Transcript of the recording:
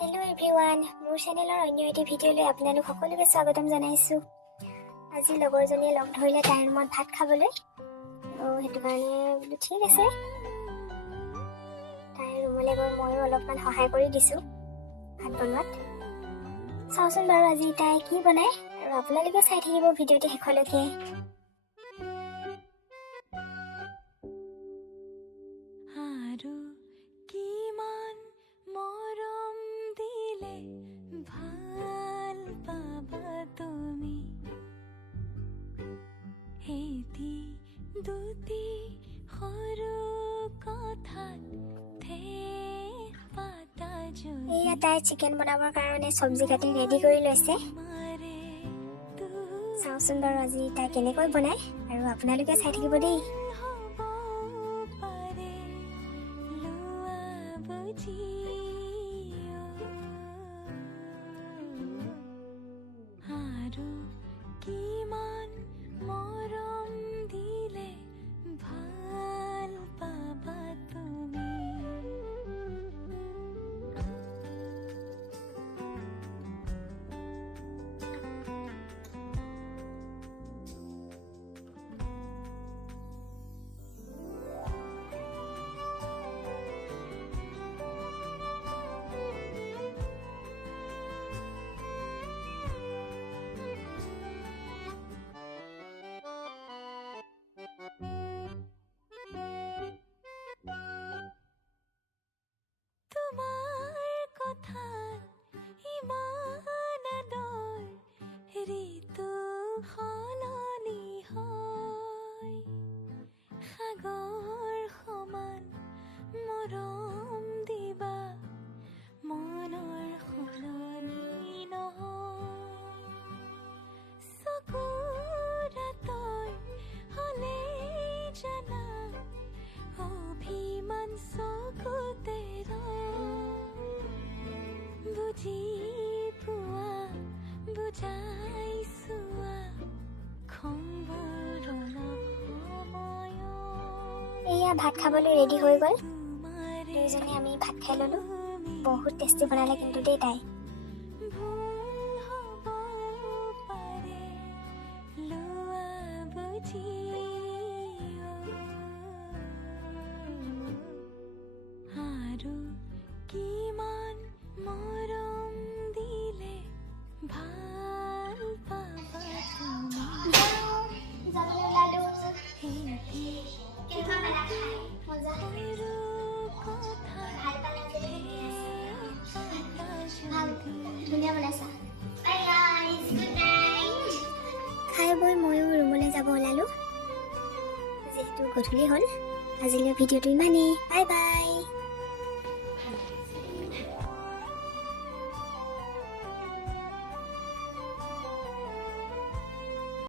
Hello' everyone, মোৰ চেনেলৰ অন্য এটি ভিডিঅ'লৈ আপোনালোক সকলোকে স্বাগতম জনাইছোঁ। আজি লগৰজনীয়ে লগ ধৰিলে তাইৰ ৰুমত ভাত খাবলৈ, সেইটো কাৰণে বোলো ঠিক আছে, তাইৰ ৰুমলৈ গৈ ময়ো অলপমান সহায় কৰি দিছোঁ ভাত বনোৱাত। চাওঁচোন বাৰু আজি তাই কি বনায়, আৰু আপোনালোকে চাই থাকিব ভিডিঅ'টো শেষলৈকে। আৰু কিমান মৰম দিলে ভাল পাবা তুমি, এটি দুটি সৰু কথাত ঠেক পাতা এয়া তাই চিকেন বনাবৰ কাৰণে চব্জি কাটি ৰেডি কৰি লৈছে। চাওঁচোন বাৰু আজি তাই কেনেকৈ বনায়, আৰু আপোনালোকে চাই থাকিব দেই। আৰু কিমান মৰম দিলে ভাল পাবা তুমি। তোমাৰ কথাত ইমান আদৰ, ঋতু সলনি হয়, সাগৰ সমান মৰম দিবা, মনৰ সলনি নহয়। চকুৰ আঁতৰ হ'লে জানা, অভিমান চকুতে বুজি পোৱা, বুজাই চোৱা, খংবোৰ এয়া ভাত খাবলৈ ৰেডি হৈ গ'ল। দুয়োজনে আমি ভাত খাই ল'লোঁ। বহুত টেষ্টি বনালে কিন্তু দেই তাই। ভুল হ'ব পাৰে, লোৱা বুজি আৰু কিমান মৰম দিলে ভাল পাবা তুমি, সৰু কথা খাই বৈ ময়ো ৰুমলৈ যাব ওলালোঁ, যিহেতু গধূলি হ'ল। আজিলৈ ভিডিঅ'টো ইমানেই। Bye bye.